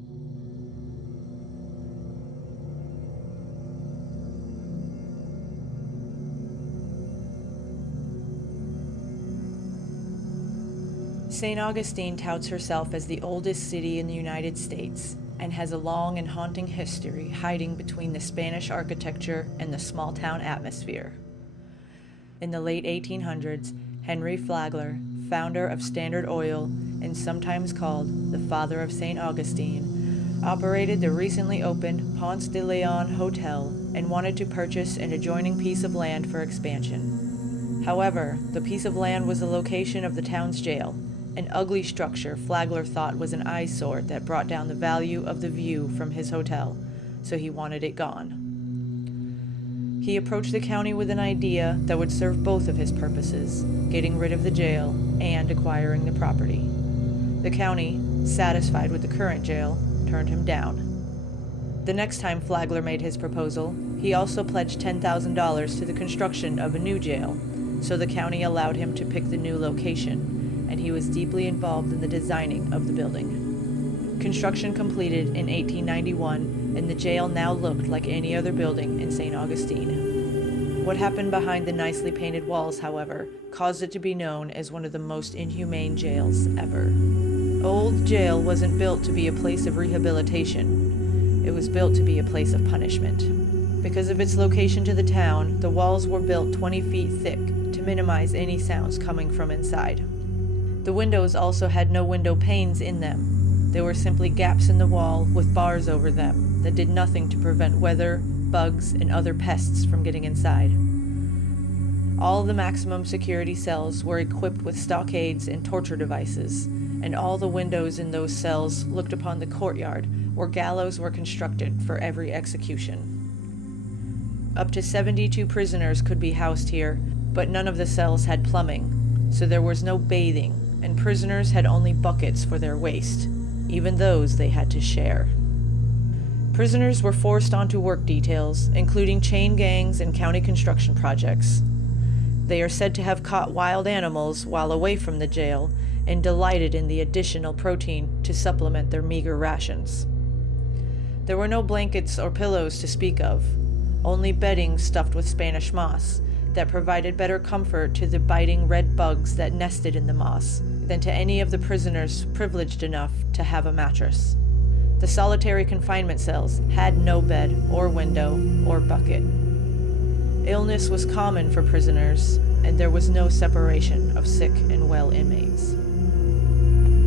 St. Augustine touts herself as the oldest city in the United States and has a long and haunting history hiding between the Spanish architecture and the small-town atmosphere. In the late 1800s, Henry Flagler, founder of Standard Oil and sometimes called the Father of St. Augustine, operated the recently opened Ponce de Leon Hotel and wanted to purchase an adjoining piece of land for expansion. However, the piece of land was the location of the town's jail, an ugly structure Flagler thought was an eyesore that brought down the value of the view from his hotel, so he wanted it gone. He approached the county with an idea that would serve both of his purposes, getting rid of the jail and acquiring the property. The county, satisfied with the current jail, turned him down. The next time Flagler made his proposal, he also pledged $10,000 to the construction of a new jail, so the county allowed him to pick the new location, and he was deeply involved in the designing of the building. Construction completed in 1891, and the jail now looked like any other building in St. Augustine. What happened behind the nicely painted walls, however, caused it to be known as one of the most inhumane jails ever. Old Jail wasn't built to be a place of rehabilitation. It was built to be a place of punishment. Because of its location to the town, the walls were built 20 feet thick to minimize any sounds coming from inside. The windows also had no window panes in them. They were simply gaps in the wall with bars over them that did nothing to prevent weather, bugs, and other pests from getting inside. All the maximum security cells were equipped with stockades and torture devices, and all the windows in those cells looked upon the courtyard where gallows were constructed for every execution. Up to 72 prisoners could be housed here, but none of the cells had plumbing, so there was no bathing, and prisoners had only buckets for their waste. Even those they had to share. Prisoners were forced onto work details, including chain gangs and county construction projects. They are said to have caught wild animals while away from the jail and delighted in the additional protein to supplement their meager rations. There were no blankets or pillows to speak of, only bedding stuffed with Spanish moss that provided better comfort to the biting red bugs that nested in the moss than to any of the prisoners privileged enough to have a mattress. The solitary confinement cells had no bed or window or bucket. Illness was common for prisoners, and there was no separation of sick and well inmates.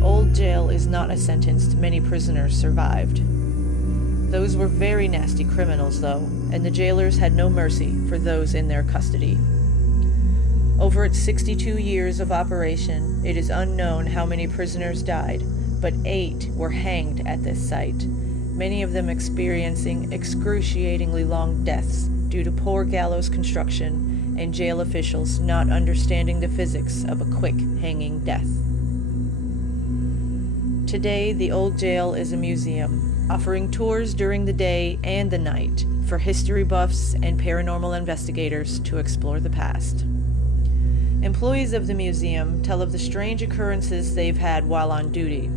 Old Jail is not a sentence many prisoners survived. Those were very nasty criminals, though, and the jailers had no mercy for those in their custody. Over its 62 years of operation, it is unknown how many prisoners died, but 8 were hanged at this site, many of them experiencing excruciatingly long deaths due to poor gallows construction and jail officials not understanding the physics of a quick hanging death. Today, the old jail is a museum, offering tours during the day and the night for history buffs and paranormal investigators to explore the past. Employees of the museum tell of the strange occurrences they've had while on duty.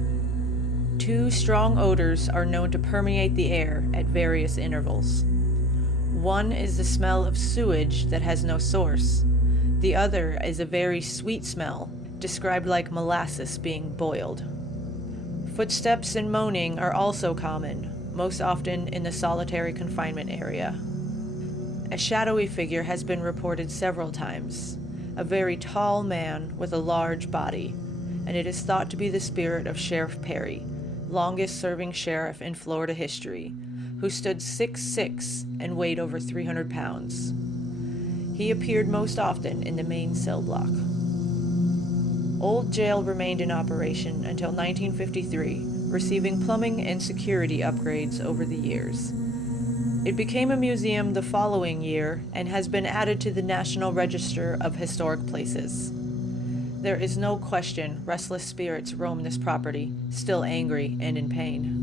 2 strong odors are known to permeate the air at various intervals. One is the smell of sewage that has no source. The other is a very sweet smell, described like molasses being boiled. Footsteps and moaning are also common, most often in the solitary confinement area. A shadowy figure has been reported several times, a very tall man with a large body, and it is thought to be the spirit of Sheriff Perry, longest-serving sheriff in Florida history, who stood 6'6" and weighed over 300 pounds. He appeared most often in the main cell block. Old Jail remained in operation until 1953, receiving plumbing and security upgrades over the years. It became a museum the following year and has been added to the National Register of Historic Places. There is no question restless spirits roam this property, still angry and in pain.